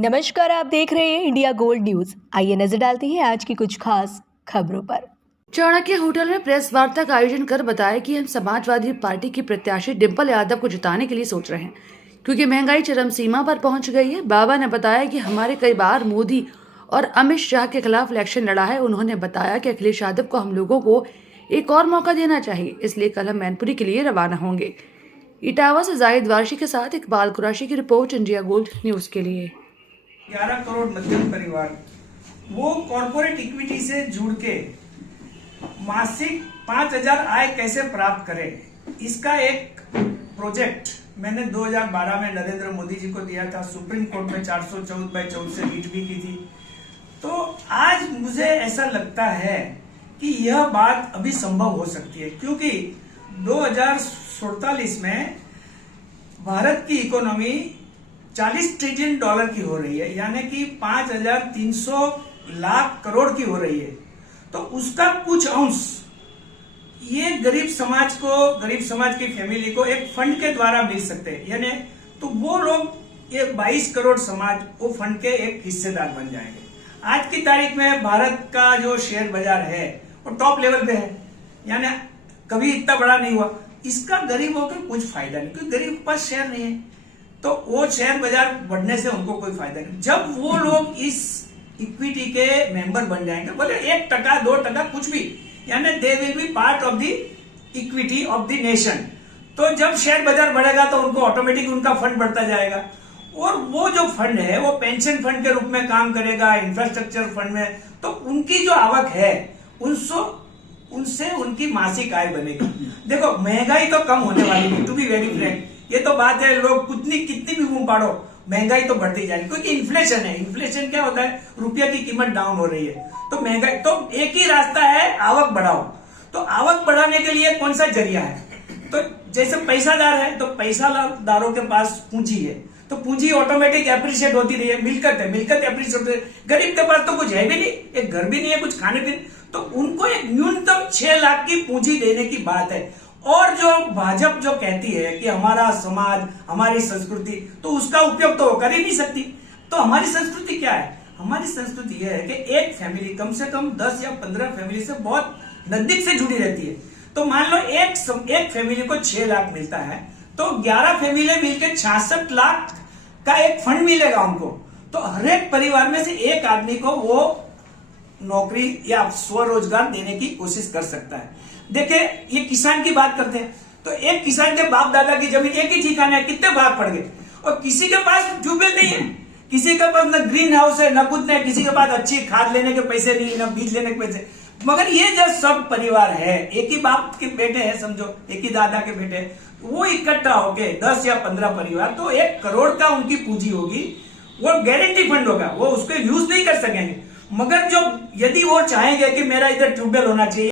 नमस्कार, आप देख रहे हैं इंडिया गोल्ड न्यूज। आइए नजर डालते हैं आज की कुछ खास खबरों पर। चाणक्य होटल में प्रेस वार्ता का आयोजन कर बताया कि हम समाजवादी पार्टी की प्रत्याशी डिंपल यादव को जिताने के लिए सोच रहे हैं, क्योंकि महंगाई चरम सीमा पर पहुंच गई है। बाबा ने बताया कि हमारे कई बार मोदी और अमित शाह के खिलाफ इलेक्शन लड़ा है। उन्होंने बताया कि अखिलेश यादव को हम लोगों को एक और मौका देना चाहिए, इसलिए कल हम मैनपुरी के लिए रवाना होंगे। इटावा से जाहिद वारशी के साथ इकबाल कुरैशी की रिपोर्ट, इंडिया गोल्ड न्यूज के लिए। 11 करोड़ मध्यम परिवार वो कॉर्पोरेट इक्विटी से जुड़ के मासिक 5,000 आय कैसे प्राप्त करें, इसका एक प्रोजेक्ट मैंने 2012 में नरेंद्र मोदी जी को दिया था। सुप्रीम कोर्ट में 414/14 से रीट भी की थी। तो आज मुझे ऐसा लगता है कि यह बात अभी संभव हो सकती है, क्योंकि 2047 में भारत की इकोनॉमी $40 ट्रिलियन की हो रही है, यानी कि 5,300 लाख करोड़ की हो रही है। तो उसका कुछ अंश ये गरीब समाज की फैमिली को एक फंड के द्वारा मिल सकते हैं, यानी तो वो लोग ये 22 करोड़ समाज वो फंड के एक हिस्सेदार बन जाएंगे। आज की तारीख में भारत का जो शेयर बाजार है वो टॉप लेवल पे है, यानी कभी इतना बड़ा नहीं हुआ। इसका गरीबों को कुछ फायदा नहीं, क्योंकि गरीब के पास शेयर नहीं है, तो वो शेयर बाजार बढ़ने से उनको कोई फायदा नहीं। जब वो लोग इस इक्विटी के मेंबर बन जाएंगे, बोले 1% 2% कुछ भी, यानी they will be part of the equity of the nation. तो जब शेयर बाजार बढ़ेगा तो उनको ऑटोमेटिक उनका फंड बढ़ता जाएगा, और वो जो फंड है वो पेंशन फंड के रूप में काम करेगा, इंफ्रास्ट्रक्चर फंड में। तो उनकी जो आवक है उनसे उनकी मासिक आय बनेगी। देखो, महंगाई तो कम होने वाली है, टू बी वेरी फ्रैंक। ये तो बात है, लोग कितनी भी मुंह पाड़ो, महंगाई तो बढ़ती जा रही है, क्योंकि इन्फ्लेशन है। इन्फ्लेशन क्या होता है, रुपया की कीमत डाउन हो रही है, तो महंगाई। तो एक ही रास्ता है, आवक बढ़ाओ। तो आवक बढ़ाने के लिए कौन सा जरिया है? तो जैसे पैसादार है, तो पैसादारों के पास पूंजी है, तो पूंजी ऑटोमेटिक एप्रिशिएट होती रही है। मिलकत एप्रिशिएट होती है। गरीब के पास तो कुछ है भी नहीं, एक घर भी नहीं है, कुछ खाने पीने, तो उनको एक न्यूनतम 6 लाख की पूंजी देने की बात है। और जो भाजपा जो कहती है कि हमारा समाज, हमारी संस्कृति, तो उसका उपयोग तो कर ही नहीं सकती। तो हमारी संस्कृति क्या है? हमारी संस्कृति यह है कि एक फैमिली कम से कम 10 या 15 फैमिली से बहुत नजदीक से जुड़ी रहती है। तो मान लो एक फैमिली को 6 लाख मिलता है, तो 11 फैमिली मिलकर 66 लाख का एक फंड मिलेगा उनको। तो हर एक परिवार में से एक आदमी को वो नौकरी या स्वरोजगार देने की कोशिश कर सकता है। देखिए, ये किसान की बात करते हैं, तो एक किसान के बाप दादा की जमीन एक ही ठिकाने है, कितने भाग पड़ गए। और किसी के पास ट्यूबवेल नहीं है, किसी के पास न ग्रीन हाउस है, न कुछ नहीं, किसी के पास अच्छी खाद लेने के पैसे नहीं है, न बीज लेने के पैसे। मगर ये जो सब परिवार है, एक ही बाप के बेटे हैं, समझो एक ही दादा के बेटे, वो इकट्ठा होके 10 या 15 परिवार, तो 1 करोड़ का उनकी पूंजी होगी। वो गारंटी फंड होगा, वो उसको यूज नहीं कर सकेंगे। मगर जो यदि वो चाहेंगे कि मेरा इधर ट्यूबवेल होना चाहिए,